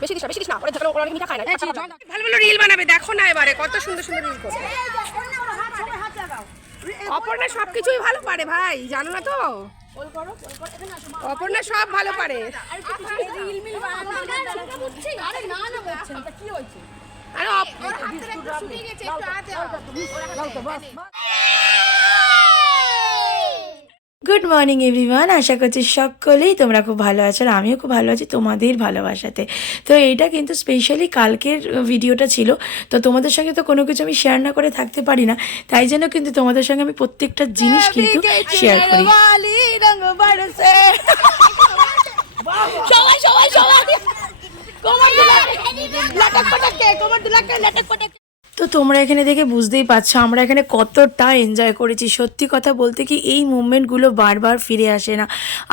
বেশি দিস না, পরে ধরো ওরা মিঠা খায় না। ভালো ভালো রিল বানাবে, দেখো না এবারে কত সুন্দর সুন্দর রিল করবে। অপর্ণা সবকিছুই ভালো পারে ভাই, জানো না তো? অপর্ণা সব ভালো পারে। গুড মর্নিং এভরিওয়ান, আশা করছি সকলেই তোমরা খুব ভালো আছো আর আমিও খুব ভালো আছি তোমাদের ভালোবাসাতে। তো এইটা কিন্তু স্পেশালি কালকের ভিডিওটা ছিল, তো তোমাদের সঙ্গে তো কোনো কিছু আমি শেয়ার না করে থাকতে পারি না, তাই জন্য কিন্তু তোমাদের সঙ্গে আমি প্রত্যেকটা জিনিস কিন্তু শেয়ার করি। তো তোমরা এখানে দেখে বুঝতেই পারছো আমরা এখানে কতটা এনজয় করেছি। সত্যি কথা বলতে কি এই মুভমেন্টগুলো বারবার ফিরে আসে না।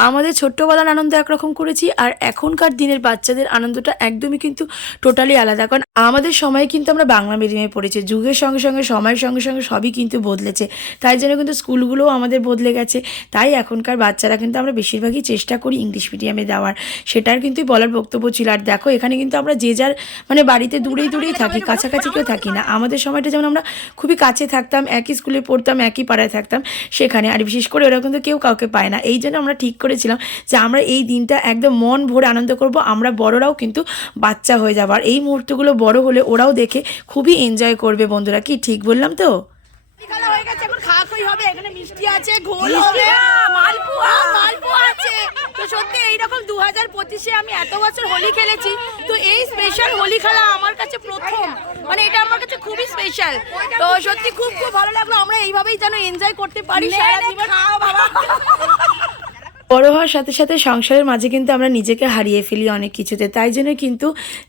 আমাদের ছোট্টবেলার আনন্দ একরকম করেছি, আর এখনকার দিনের বাচ্চাদের আনন্দটা একদমই কিন্তু টোটালি আলাদা। কারণ আমাদের সময় কিন্তু আমরা বাংলা মিডিয়ামে পড়েছি, যুগের সঙ্গে সঙ্গে সময়ের সঙ্গে সঙ্গে সবই কিন্তু বদলেছে, তাই জন্য কিন্তু স্কুলগুলোও আমাদের বদলে গেছে। তাই এখনকার বাচ্চারা কিন্তু আমরা বেশিরভাগই চেষ্টা করি ইংলিশ মিডিয়ামে দেওয়ার, সেটার কিন্তু বলার বক্তব্য ছিল। আর দেখো এখানে কিন্তু আমরা যে যার মানে বাড়িতে দূরেই দূরেই থাকি, কাছাকাছি কেউ থাকি না। আমাদের সময়টা যেমন আমরা খুবই কাছে থাকতাম, একই স্কুলে পড়তাম, একই পাড়ায় থাকতাম সেখানে, আর বিশেষ করে ওরা কিন্তু কেউ কাউকে পায় না। এই জন্য আমরা ঠিক করেছিলাম যে আমরা এই দিনটা একদম মন ভরে আনন্দ করব, আমরা বড়রাও কিন্তু বাচ্চা হয়ে যাবো, আর এই মুহূর্তগুলো বড় হলে ওরাও দেখে খুবই এনজয় করবে। বন্ধুরা কি ঠিক বললাম তো? হয়ে গেছে, এখন খাওয়া খাওয়াই হবে। এখানে মিষ্টি আছে, ঘোল হবে, মালপোয়া আছে। তো সত্যি এইরকম 2025-এ আমি এত বছর হোলি খেলেছি, তো এই স্পেশাল হোলি খেলা আমার কাছে প্রথম, মানে এটা আমার কাছে খুবই স্পেশাল। তো সত্যি খুব খুব ভালো লাগলো। আমরা এইভাবেই যেন এনজয় করতে পারি সারা জীবন। বড় হওয়ার সাথে সাথে সংসারের মাঝে কিন্তু আমরা নিজেকে হারিয়ে ফেলি অনেক কিছুতে, তাই জন্য কিন্তু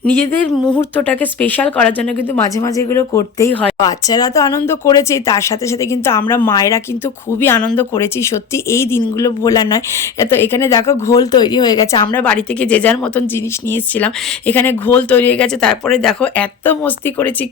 নিজেদের মুহূর্তটাকে স্পেশাল করার জন্য কিন্তু মাঝে মাঝে এগুলো করতেই হয়। বাচ্চারা তো আনন্দ করেছেই, তার সাথে সাথে কিন্তু আমরা মায়েরা কিন্তু খুবই আনন্দ করেছি। সত্যি এই দিনগুলো ভোলার নয়। তো এখানে দেখো ঘোল তৈরি হয়ে গেছে, আমরা বাড়ি থেকে যে যার মতন জিনিস নিয়ে এসেছিলাম, এখানে ঘোল তৈরি হয়ে গেছে। তারপরে দেখো এত মস্তি করেছি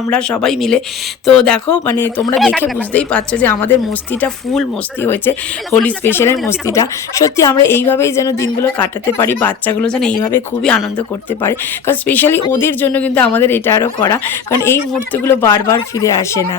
আমরা সবাই মিলে। তো দেখো মানে তোমরা দেখে বুঝতেই পারছো যে আমাদের মস্তিটা ফুল মস্তি হয়েছে, হোলি স্পেশালের মস্তিটা। সত্যি আমরা এইভাবেই যেন দিনগুলো কাটাতে পারি, বাচ্চাগুলো যেন এইভাবে খুবই আনন্দ করতে পারে, কারণ স্পেশালি ওদের জন্য কিন্তু আমাদের এটা আরও করা, কারণ এই মুহূর্তগুলো বারবার ফিরে আসে না।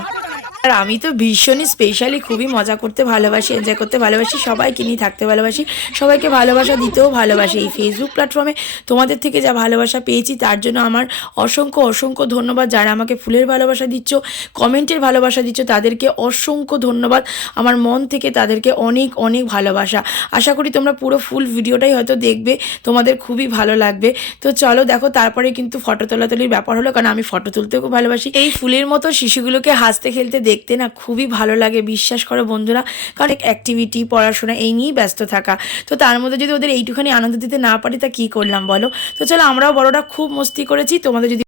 আর আমি তো ভীষণই স্পেশালি খুবই মজা করতে ভালোবাসি, এনজয় করতে ভালোবাসি, সবাইকে নিয়ে থাকতে ভালোবাসি, সবাইকে ভালোবাসা দিতেও ভালোবাসি। এই ফেসবুক প্ল্যাটফর্মে তোমাদের থেকে যা ভালোবাসা পেয়েছি তার জন্য আমার অসংখ্য অসংখ্য ধন্যবাদ। যারা আমাকে ফুলের ভালোবাসা দিচ্ছ, কমেন্টের ভালোবাসা দিচ্ছ, তাদেরকে অসংখ্য ধন্যবাদ আমার মন থেকে, তাদেরকে অনেক অনেক ভালোবাসা। আশা করি তোমরা পুরো ফুল ভিডিওটাই হয়তো দেখবে, তোমাদের খুবই ভালো লাগবে। তো চলো দেখো, তারপরে কিন্তু ফটো তোলাতুলির ব্যাপার হলো, কারণ আমি ফটো তুলতেও খুব ভালোবাসি। এই ফুলের মতো শিশুগুলোকে হাসতে খেলতে দেখতে না খুবই ভালো লাগে, বিশ্বাস করো বন্ধুরা, কারণ অ্যাক্টিভিটি পড়াশোনা এই নিয়েই ব্যস্ত থাকা। তো তার মধ্যে যদি ওদের এইটুখানি আনন্দ দিতে না পারি তা কী করলাম বলো? তো চলো, আমরাও বড়রা খুব মস্তি করেছি। তোমাদের যদি